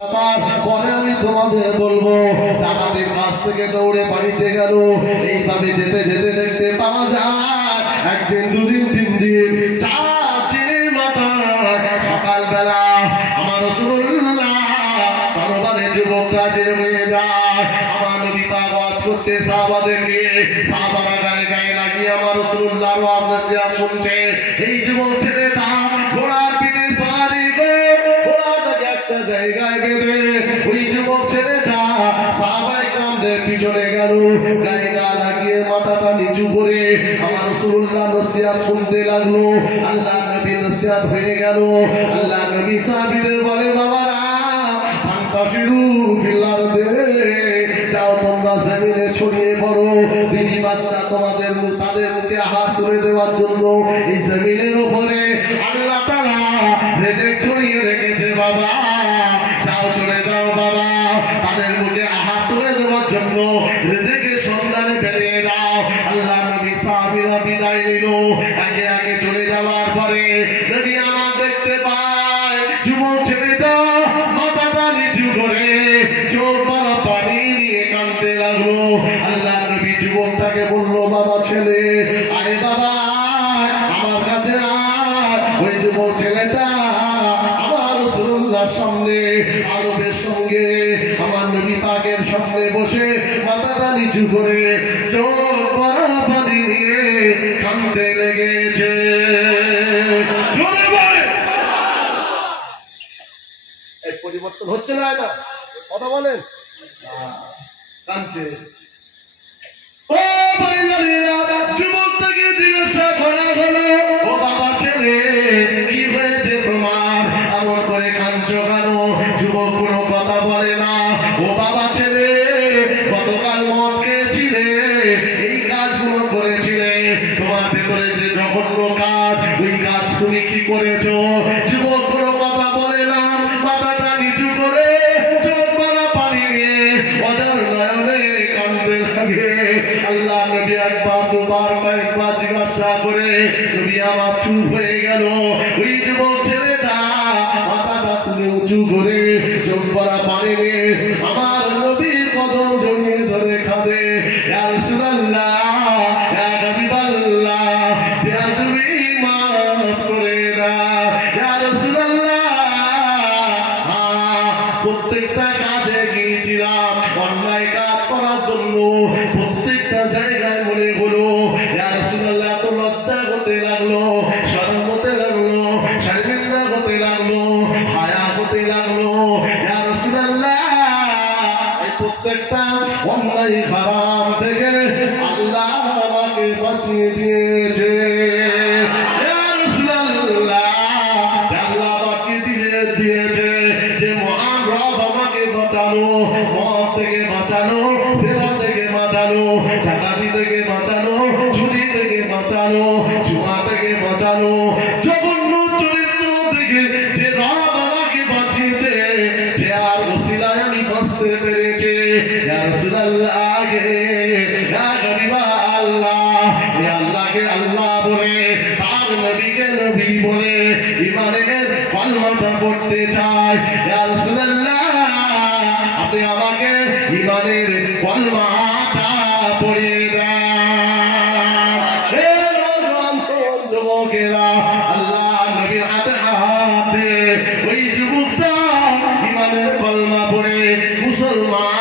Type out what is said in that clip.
পরে আমি তোমাদের বলবো ডাকাতের কাছ থেকে দৌড়ে বাড়িতে গেল। এইভাবে যেতে যেতে দেখতে পাওয়া যায় একদিন, দুদিন, 3 দিন, 4 দিনের মাথায় সকালবেলা আমার রাসূলুল্লাহ দরবারে যুবকরা বের হয়ে যায়। আমার নবী পাক ওয়াজ করছে সাহাবাদেরকে, সাহাবারা গায়ে গায়ে লাগিয়ে আমার রাসূলুল্লাহর ওয়াজ নসিহত শুনছে। এই যুবক ছেলেটা ঘোড়ার পিঠে সওয়ারি করে ঘোড়াটাকে একটা জায়গায় বেঁধে ওই যুবক ছেলেটা সাহাবায়ে কেরামদের পিছনে গেল। গায়ে গা লাগিয়ে মাথাটা নিচু করে আমার রাসূলুল্লাহ নসিহত শুনতে লাগলো। আল্লাহ নবী নসিহত হয়ে গেল। আল্লাহ নবী সাহাবীদের বলে, বাবারা ফান্তাশিরু ফিল আরদে, যাও তোমরা জমিনে ছড়িয়ে পড়ো। বিবি বাচ্চা তোমাদের তাদের মুখে হাত তুলে দেওয়ার জন্য এই জমিনের উপরে আল্লাহ তাআলা রেজেক ছড়িয়ে রেখেছে। বাবা যাও, চলে যাও বাবা, তাদের মুখে হাত তুলে দেওয়ার জন্য রেজেকের সন্ধানে বেরিয়ে দাও। আল্লাহ নবী সাহাবীরা বিদায় নিল। আগে আগে চলে যাওয়ার পরে নবী আমার দেখতে পায় যুবক ছেলেটা মাথাটা নিচু করে চোখ ভরা পানি নিয়ে কাঁদতে লাগলো। আল্লাহ নবী যুবকটাকে বললো, বাবা ছেলে আয়, বাবা আমার কাছে আয়। ওই যুবক ছেলেটা আমার রাসূলুল্লাহর সামনে আরবের সঙ্গে আমার নবী পাকের সামনে বসে মাথাটা নিচু করে চোখ ভরা পানি নিয়ে কাঁদতে লেগেছে। এই পরিবর্তন হচ্ছে না? কথা বলেন, কাঁদছে। ও ভাইজানেরা, যুবকটাকে জিজ্ঞাসা করা হলো, ও বাবা ছেলে কি হয়েছে তোমার, এমন করে কাঁদছো কেন? যুবক কোনো কথা বলে না। ও বাবা ছেলে, গতকাল মদ খেয়েছিলে, এই কাজগুলো করেছিলে, তোমার ভেতরে যে জঘন্য কাজ, ওই কাজ তুমি কি করেছো? যুবক কোনো কথা বলে না, মাথাটা নিচু করে চোখ ভরা পানি নিয়ে অঝর নয়নে কাঁদতে লাগে। আল্লাহ নবী একবার দুবার কয়েকবার জিজ্ঞাসা করে নবী আমার চুপ হয়ে গেল। ওই যুবক ছেলেটা মাথাটা তুলে উঁচু করে চোখ ভরা পানি নিয়ে আমার নবীর কদম জড়িয়ে ধরে কাঁদে, ইয়া রাসূলুল্লাহ, ইয়া হাবিবাল্লাহ, ইয়া তুমি মাফ করে দাও, ইয়া রাসূলুল্লাহ। প্রত্যেকটা কাজে গিয়েছিলাম অন্যায় কাজ করার জন্য, প্রত্যেকটা জায়গায় মনে হলো ইয়া রাসূলুল্লাহ তো লজ্জা হতে লাগলো, শরম হতে লাগলো, শর্মিন্দা হতে লাগলো, হায়া হতে লাগলো। ইয়া রাসূলুল্লাহ, এই প্রত্যেকটা অন্যায় হারাম থেকে আল্লাহ আমাকে বাঁচিয়ে দিয়েছে। ইয়া রাসূলুল্লাহ, আল্লাহ বাঁচিয়ে দিয়েছে যে মহান রব আমাকে বাঁচালো, মদ থেকে বাঁচালো, জেনা থেকে বাঁচালো, ডাকাতি থেকে বাঁচালো, চুরি থেকে বাঁচালো, জুয়া থেকে বাঁচালো, জঘন্য চরিত্র থেকে যে রব আমাকে বাঁচিয়েছে, যে আর ওসিলায় আমি বাঁচতে পেরেছি। ইয়া রাসূলুল্লাহ, ইয়া হাবিবাল্লাহ, ইয়া আল্লাহকে আল্লাহ বলে, তার নবীকে নবী বলে ঈমানের কলমাটা পড়তে চাই। ইয়া রাসূলুল্লাহ, আপনি আমাকে ঈমানের কলমাটা পড়িয়ে দেন। হে নওজোয়ান যুবকেরা, আল্লাহ নবীর হাতে হাতে ওই যুবকটা ঈমানের কলমা পড়ে মুসলমান